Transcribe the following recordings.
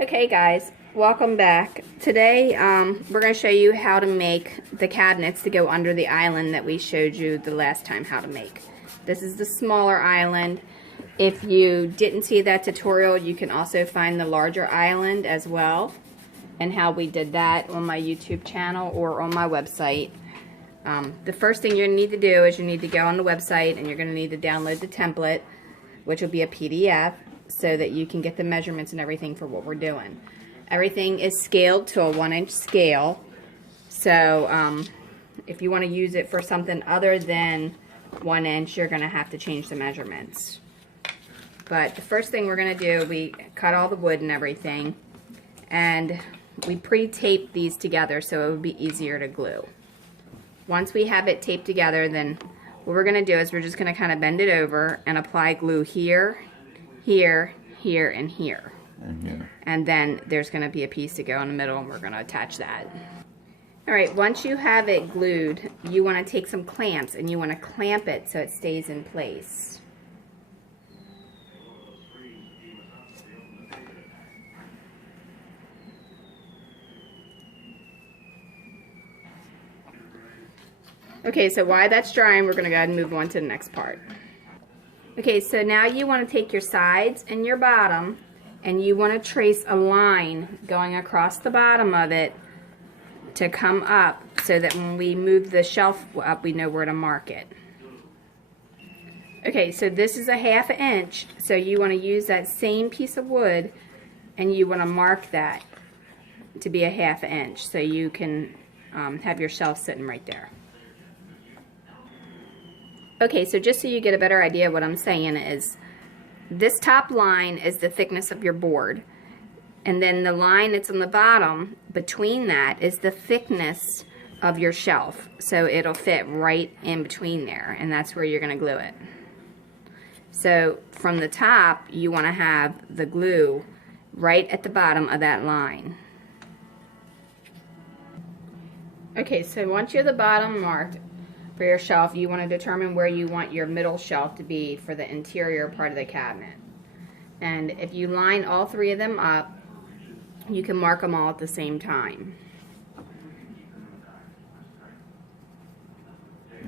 Okay guys, welcome back. Today we're going to show you how to make the cabinets to go under the island that we showed you the last time how to make. This is the smaller island. If you didn't see that tutorial, you can also find the larger island as well, and how we did that on my YouTube channel or on my website. The first thing you're going to need to do is you need to go on the website and you're going to need to download the template, which will be a PDF, so that you can get the measurements and everything for what we're doing. Everything is scaled to a 1-inch scale, so if you want to use it for something other than 1 inch, you're going to have to change the measurements. But the first thing we're going to do, we cut all the wood and everything, and we pre-tape these together so it would be easier to glue. Once we have it taped together, then what we're going to do is we're just going to kind of bend it over and apply glue here, here, here, and here. And then there's going to be a piece to go in the middle, and we're going to attach that. Alright, once you have it glued, you want to take some clamps and you want to clamp it so it stays in place. Okay, so while that's drying, we're going to go ahead and move on to the next part. Okay, so now you want to take your sides and your bottom, and you want to trace a line going across the bottom of it to come up so that when we move the shelf up, we know where to mark it. Okay, so this is a 1/2 inch, so you want to use that same piece of wood and you want to mark that to be a 1/2 inch so you can have your shelf sitting right there. Okay, so just so you get a better idea of what I'm saying is, this top line is the thickness of your board, and then the line that's on the bottom between that is the thickness of your shelf, so it'll fit right in between there, and that's where you're going to glue it. So from the top, you want to have the glue right at the bottom of that line. Okay, so once you have the bottom marked for your shelf, you want to determine where you want your middle shelf to be for the interior part of the cabinet. And if you line all 3 of them up, you can mark them all at the same time.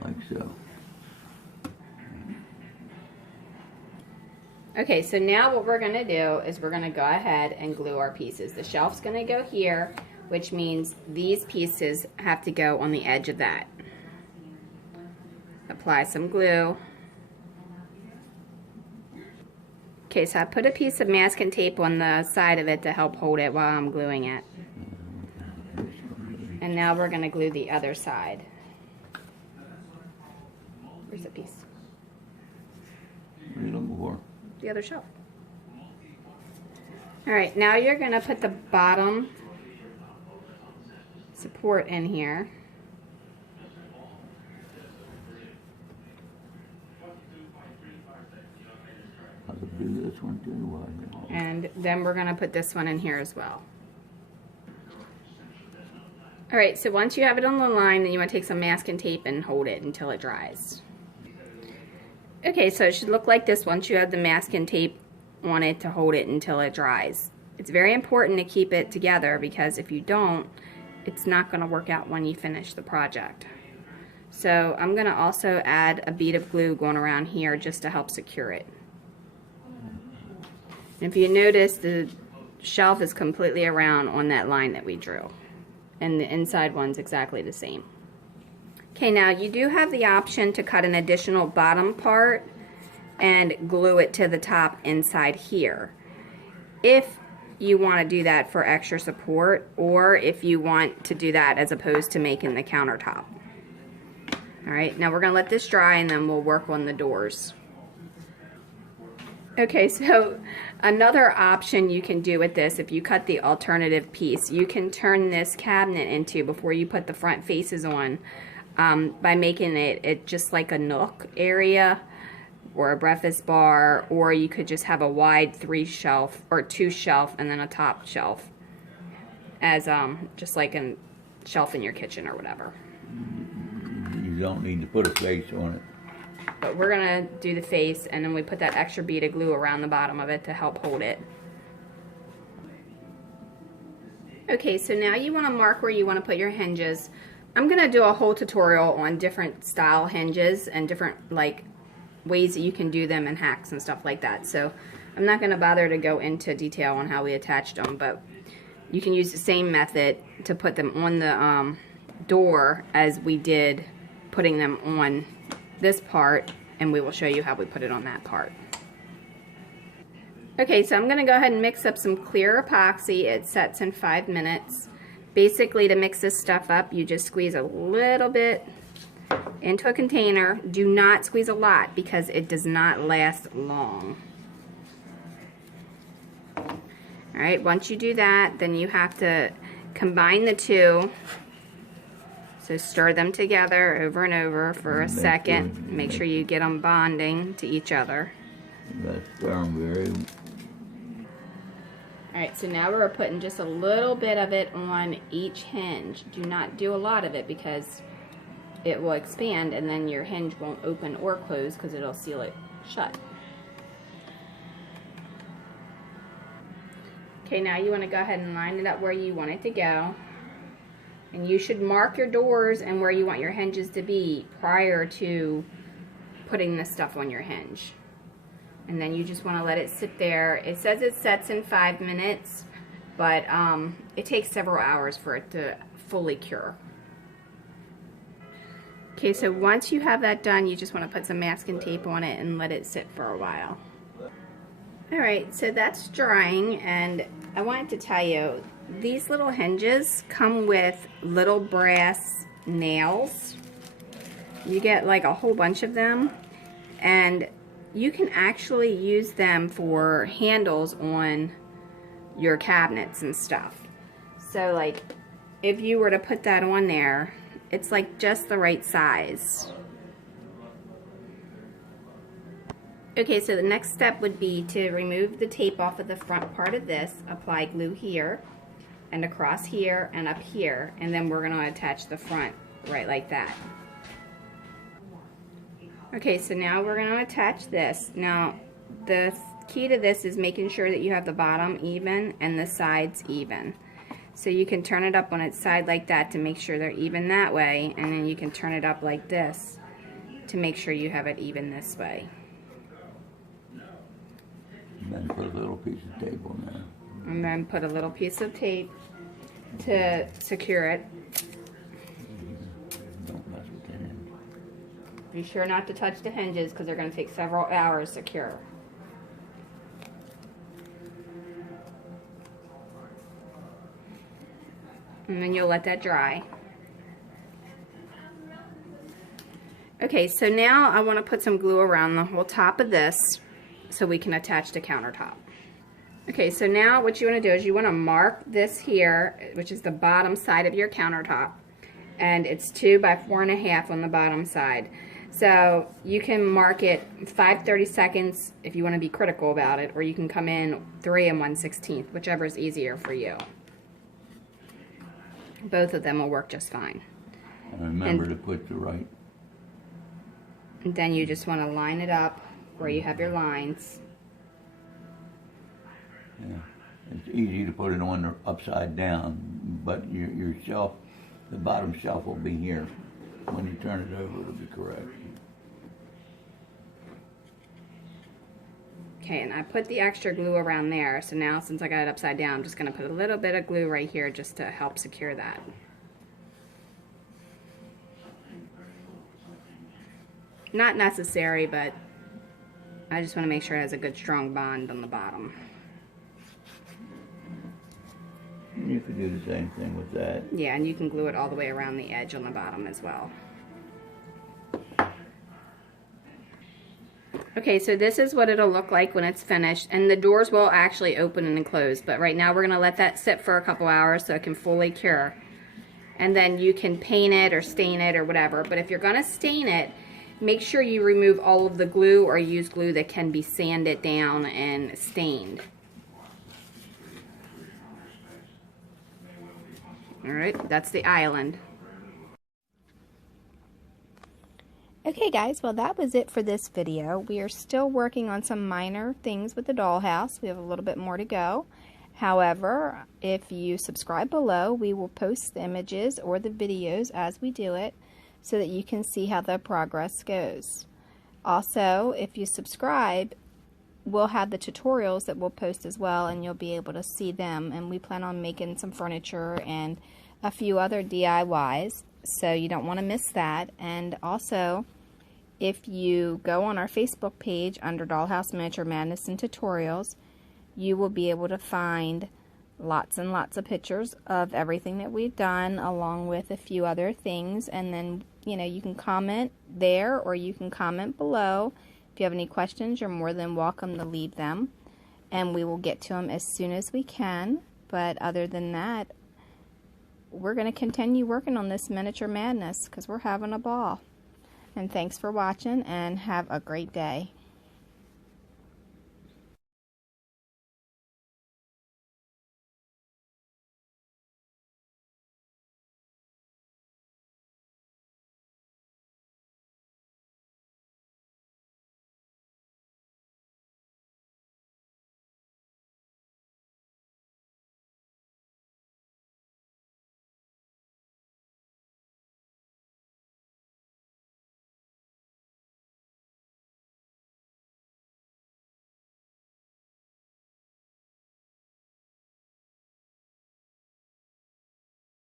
Like so. Okay, so now what we're going to do is we're going to go ahead and glue our pieces. The shelf's going to go here, which means these pieces have to go on the edge of that. Apply some glue. Okay, so I put a piece of masking tape on the side of it to help hold it while I'm gluing it. And now we're going to glue the other side. Where's the piece? The other shelf. Alright, now you're going to put the bottom support in here. And then we're going to put this one in here as well. Alright, so once you have it on the line, then you want to take some masking tape and hold it until it dries. Okay, so it should look like this once you have the masking tape on it to hold it until it dries. It's very important to keep it together, because if you don't, it's not going to work out when you finish the project. So I'm going to also add a bead of glue going around here just to help secure it. If you notice, the shelf is completely around on that line that we drew, and the inside one's exactly the same. Okay, now you do have the option to cut an additional bottom part and glue it to the top inside here, if you want to do that for extra support, or if you want to do that as opposed to making the countertop. Alright, now we're going to let this dry and then we'll work on the doors. Okay, so another option you can do with this, if you cut the alternative piece, you can turn this cabinet into, before you put the front faces on, by making it just like a nook area or a breakfast bar, or you could just have a wide 3-shelf or 2-shelf and then a top shelf as just like a shelf in your kitchen or whatever. You don't need to put a face on it. But we're going to do the face, and then we put that extra bead of glue around the bottom of it to help hold it. Okay, so now you want to mark where you want to put your hinges. I'm going to do a whole tutorial on different style hinges and different like ways that you can do them and hacks and stuff like that. So I'm not going to bother to go into detail on how we attached them, but you can use the same method to put them on the door as we did putting them on this part, and we will show you how we put it on that part. Okay, so I'm going to go ahead and mix up some clear epoxy. It sets in 5 minutes. Basically, to mix this stuff up, you just squeeze a little bit into a container. Do not squeeze a lot because it does not last long. Alright, once you do that, then you have to combine the two. So stir them together over and over for a second. Make sure you get them bonding to each other. That's very. Alright, so now we're putting just a little bit of it on each hinge. Do not do a lot of it because it will expand and then your hinge won't open or close because it'll seal it shut. Okay, now you want to go ahead and line it up where you want it to go. And you should mark your doors and where you want your hinges to be prior to putting this stuff on your hinge. And then you just want to let it sit there. It says it sets in 5 minutes, but it takes several hours for it to fully cure. Okay, so once you have that done, you just want to put some masking tape on it and let it sit for a while. Alright, so that's drying, and I wanted to tell you, these little hinges come with little brass nails. You get like a whole bunch of them, and you can actually use them for handles on your cabinets and stuff. So like, if you were to put that on there, it's like just the right size. Okay, so the next step would be to remove the tape off of the front part of this, apply glue here, and across here, and up here, and then we're going to attach the front right like that. Okay, so now we're going to attach this. Now, the key to this is making sure that you have the bottom even and the sides even. So you can turn it up on its side like that to make sure they're even that way, and then you can turn it up like this to make sure you have it even this way. And then put a little piece of tape on there. And then put a little piece of tape to secure it. Don't mess with the hinge. Be sure not to touch the hinges because they're going to take several hours to cure. And then you'll let that dry. Okay, so now I want to put some glue around the whole top of this so we can attach the countertop. Okay, so now what you want to do is you want to mark this here, which is the bottom side of your countertop, and it's 2 by 4.5 on the bottom side. So you can mark it 5/32 if you want to be critical about it, or you can come in 3 1/16, whichever is easier for you. Both of them will work just fine. And remember to put the right. And then you just want to line it up where you have your lines. Yeah, it's easy to put it on upside down, but your shelf, the bottom shelf will be here. When you turn it over, it'll be correct. Okay, and I put the extra glue around there, so now since I got it upside down, I'm just going to put a little bit of glue right here just to help secure that. Not necessary, but I just want to make sure it has a good strong bond on the bottom. You could do the same thing with that. Yeah, and you can glue it all the way around the edge on the bottom as well. Okay, so this is what it'll look like when it's finished, and the doors will actually open and close, but right now we're going to let that sit for a couple hours so it can fully cure. And then you can paint it or stain it or whatever, but if you're going to stain it, make sure you remove all of the glue or use glue that can be sanded down and stained. Alright, that's the island. Okay guys, well that was it for this video. We are still working on some minor things with the dollhouse. We have a little bit more to go. However, if you subscribe below, we will post the images or the videos as we do it so that you can see how the progress goes. Also, if you subscribe, we'll have the tutorials that we'll post as well, and you'll be able to see them. And we plan on making some furniture and a few other DIYs, so you don't want to miss that. And also, if you go on our Facebook page under Dollhouse Miniature Madness and Tutorials, you will be able to find lots and lots of pictures of everything that we've done, along with a few other things. And then, you know, you can comment there or you can comment below. If you have any questions, you're more than welcome to leave them, and we will get to them as soon as we can. But other than that, we're going to continue working on this miniature madness because we're having a ball. And thanks for watching, and have a great day.